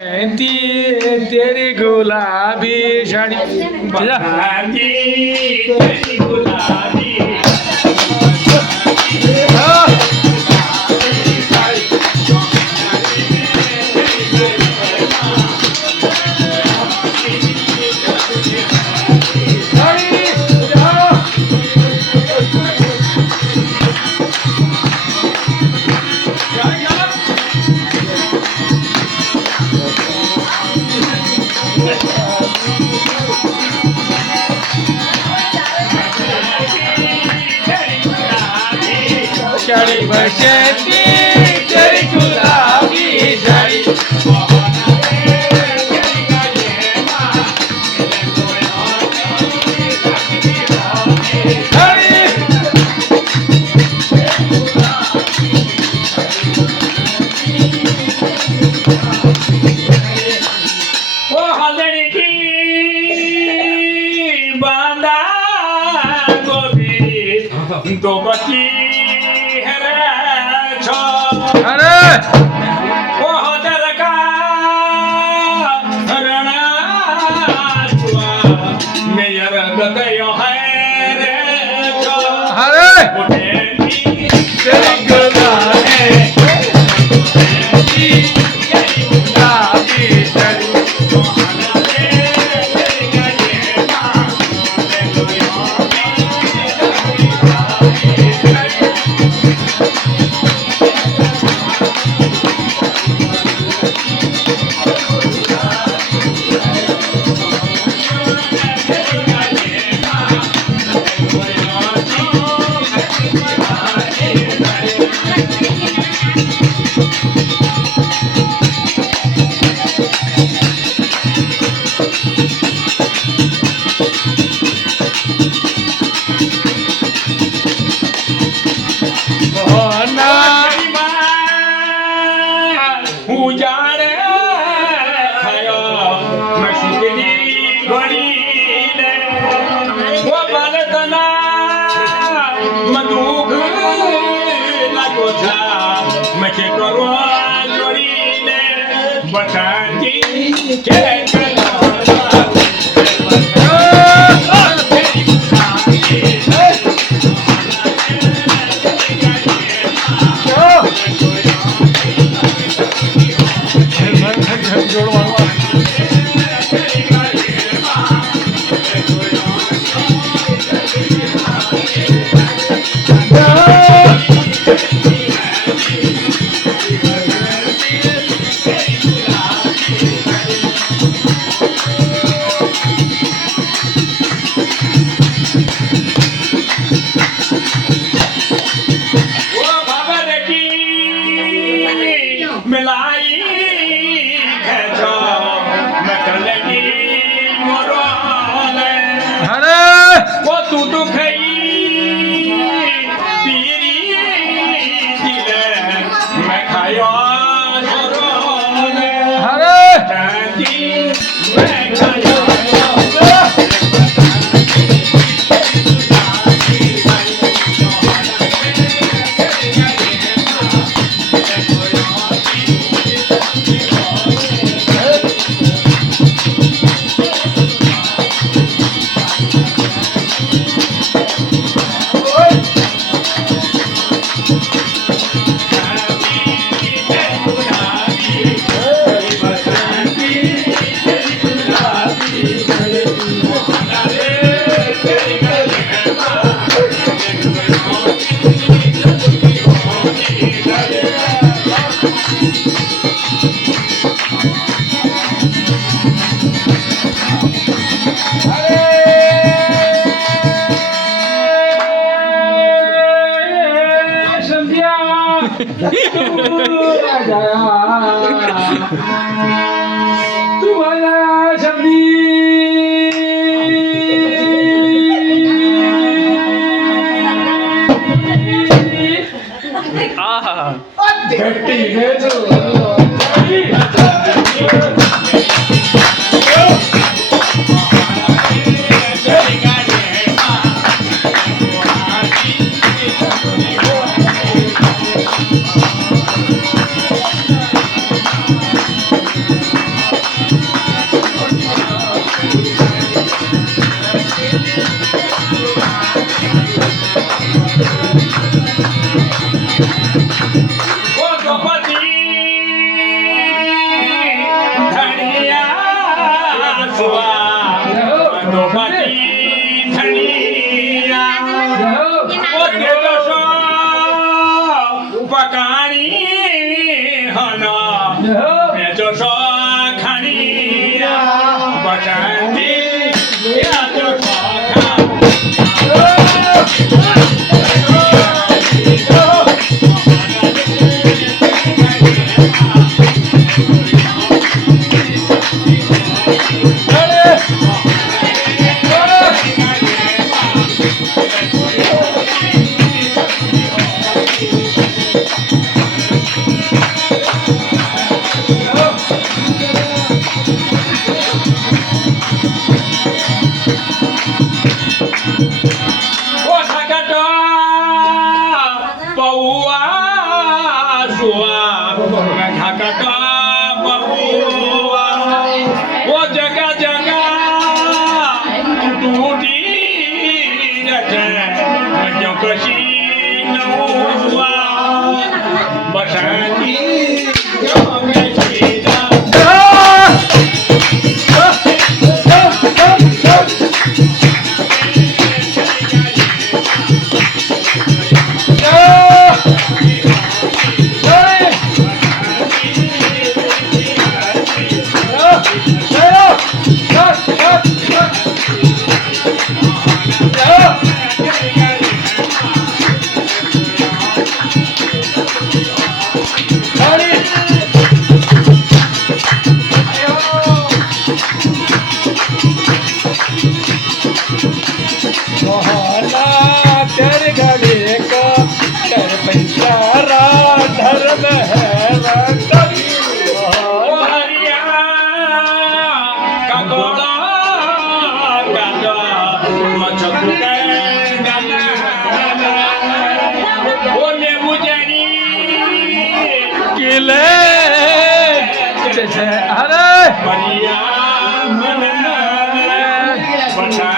तेरी गुलाबी साड़ी तेरी गुलाबी साड़ी बरसाती तेरी गुलाबी साड़ी दो बची है रे छो अरे वो होदर का रणा छुआ मेयर गयो है रे छो अरे तेरी गला है तेरी गुलाबी साड़ी उजाड़े खायो मशीनी घोड़ी ने वो बालतना मधुख लगो था मचे करो जोड़ी ने बताती के मिलाई खेचो मकलगी मोरोले अरे वो तू तो खई तेरी दिले मैं खायो मोरोले अरे ताती मैं खायो तू आया शब्दी आहा घटी है जो बसंती या तो खाखा अरे Maria,